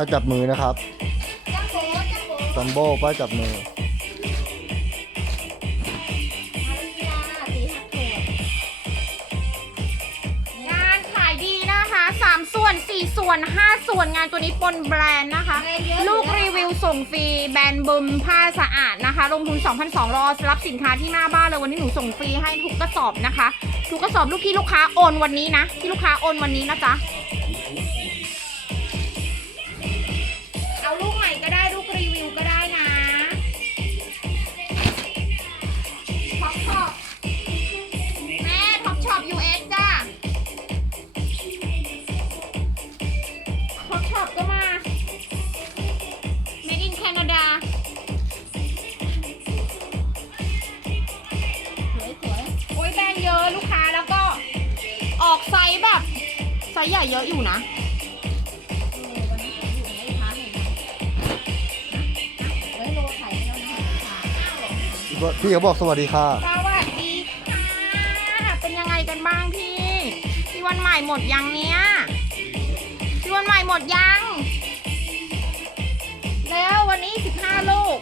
ป้าจับมือนะครับจ้าโบจ้าโบจัมโบ้ป้าจับมือมาเลยจ้าสีหักตัวงานขายดีนะคะ3ส่วน4ส่วน5ส่วนงานตัวนี้ปนแบรนด์นะคะ ลูกรีวิวส่งฟรีแบรนด์บึมผ้าสะอาดนะคะ ลงทุน 2,200รอรับสินค้าที่หน้าบ้านเลยวันนี้หนูส่งฟรีให้ทุกกระสอบนะคะ ทุกกระสอบลูกที่ลูกค้าโอนวันนี้นะ ที่ลูกค้าโอนวันนี้นะจ๊ะ ใหญ่เยอะอยู่นะ พี่เขาบอกสวัสดีค่ะ สวัสดีค่ะ เป็นยังไงกันบ้างพี่ พี่วันใหม่หมดยังเนี้ยพี่วันใหม่หมดยัง แล้ววันนี้15ลูก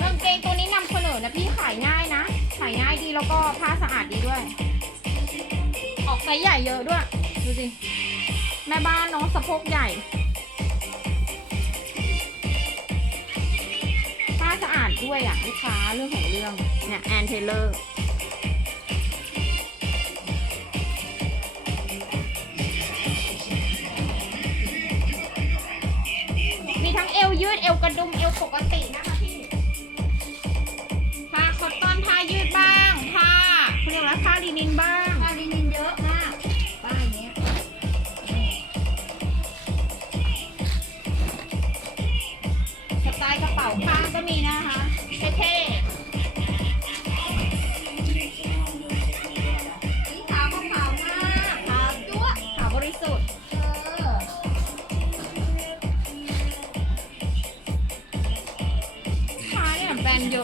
กางเกงตัวนี้นำเสนอนะพี่ขายง่ายนะ ขายง่ายดีแล้วก็ผ้าสะอาดดีด้วยออก ไซส์ใหญ่เยอะด้วย ดูสิ แม่บ้านน้องสะโพกใหญ่ผ้าสะอาดด้วยอะลูกค้าเรื่องของเรื่อง เนี่ยแอนเทเลอร์มีทั้งเอวยืดเอวกระดุมเอวปกติ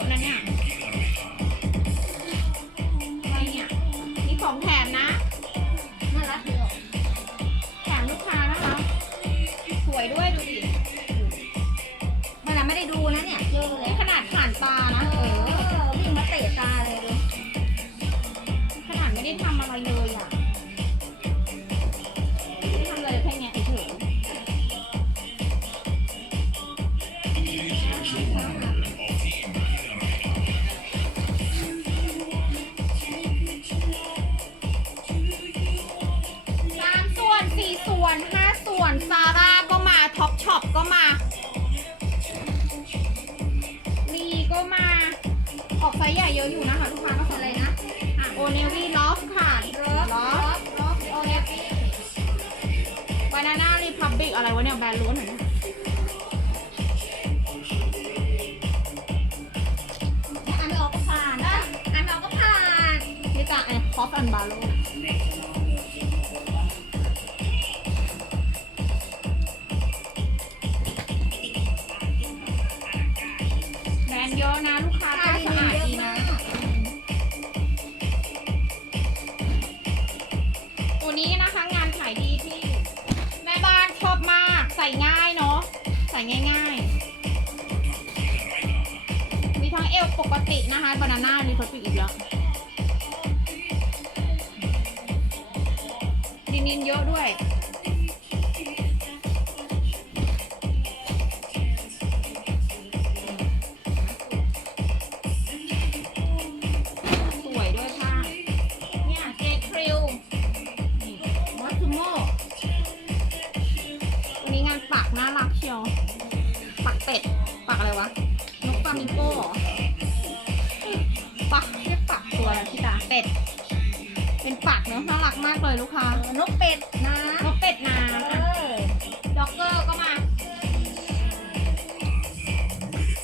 อะนะเนี่ยอะไรเนี่ยมีของแถมนะน่ารักเดียวแถมลูกค้านะคะ สวยด้วยดูดิมันน่ะไม่ได้ดูนะเนี่ยเยอะเลนี่ยขนาดผ่านตานะ ส์ใหญ่เยอะอยู่นะคะลูกค้าก็ขออะอะไรนะนะโอเนวี่ล็อฟค่ะรอบรอบรอบโอเนฟี่บานาน่ารีพับบิกอะไรวะเนี่ยแบรนด์ล้วนเหรอเนี่ยอันไม่ออกก็ผ่านนะอันไม่ออกก็ผ่านนี่จ้ะไอ้คอฟแอนบาโลแบรนด์เยอะนะลูกค้าป้าผ้าลิสะอาดเยอะดี ง่ายๆ มีทั้งเอวปกตินะคะบานาน่ารีพับบิกอีกแล้วดินินเยอะด้วย เป็ดปากอะไรวะ นกฟามิงโก้หรอปากเรียกปากตัวอะไรพี่ตาเป็ด เป็นปากเนอะน่ารักมากเลยลูกค้า นกเป็ดนะนกเป็ดน้ำด็อกเกอร์ก็มา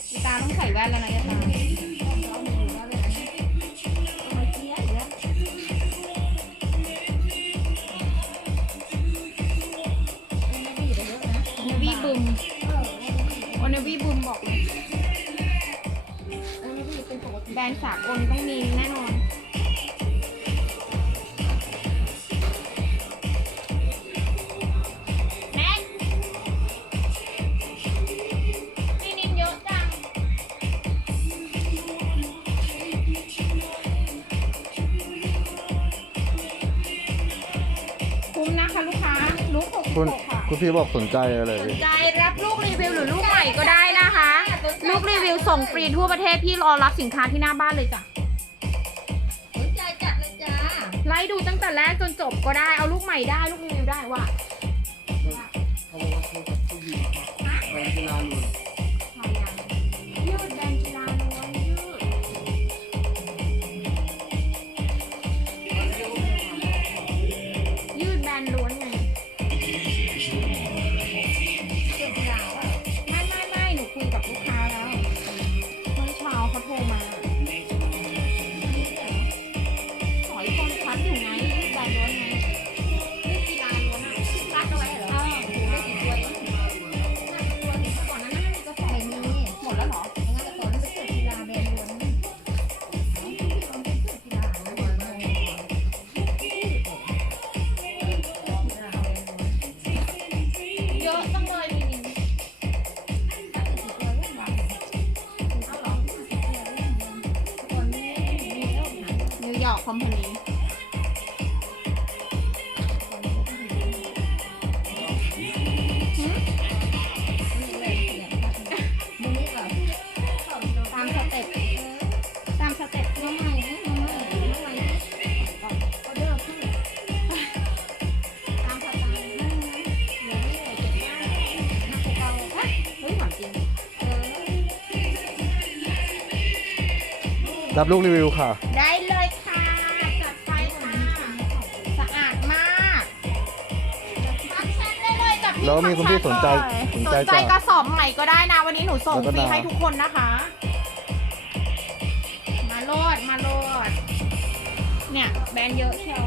พี่ตาต้องใส่แว่นแล้วนะยะตาบีบึม นวีบูมบอกแบรนด์สากลต้องมีแน่นอน แม็กนี่นินเยอะจัง คุ้มนะคะลูกค้า ลูกหกสิบหกค่ะ คุณพี่บอกสนใจอะไรสนพี่ใจรับลูกรีวิวหรือลูกใหม่ก็ได้นะคะ ลูกรีวิวส่งฟรีทั่วประเทศพี่รอรับสินค้าที่หน้าบ้านเลยจ้ะสนใจจัดเลยจ้าไล่ดูตั้งแต่แรกจนจบก็ได้เอาลูกใหม่ได้ลูกรีวิวได้ว่าเขาบอกว่าเขากับผู้หญิงแฟนกีฬาหลุด นังนิวยอกคอมพานีตามสเต็ปตามสเต็ปน้องใหม่น้องใหม่น้องใหม่ก่อนก็เลิกให้ตามสไตล์เหลือไม่เหลือเก็บได้นักเก่าเฮ้ยหวานจริงรับลูกรีวิวค่ะ ได้ แล้วมีคุณพี่สนใจสสนนใจใจจะกระสอบใหม่ก็ได้นะ วันนี้หนูส่งแล้วก็ฟรีดาวให้ทุกคนนะคะ มาโลดมาโลด เนี่ยแบรนด์เยอะเชียว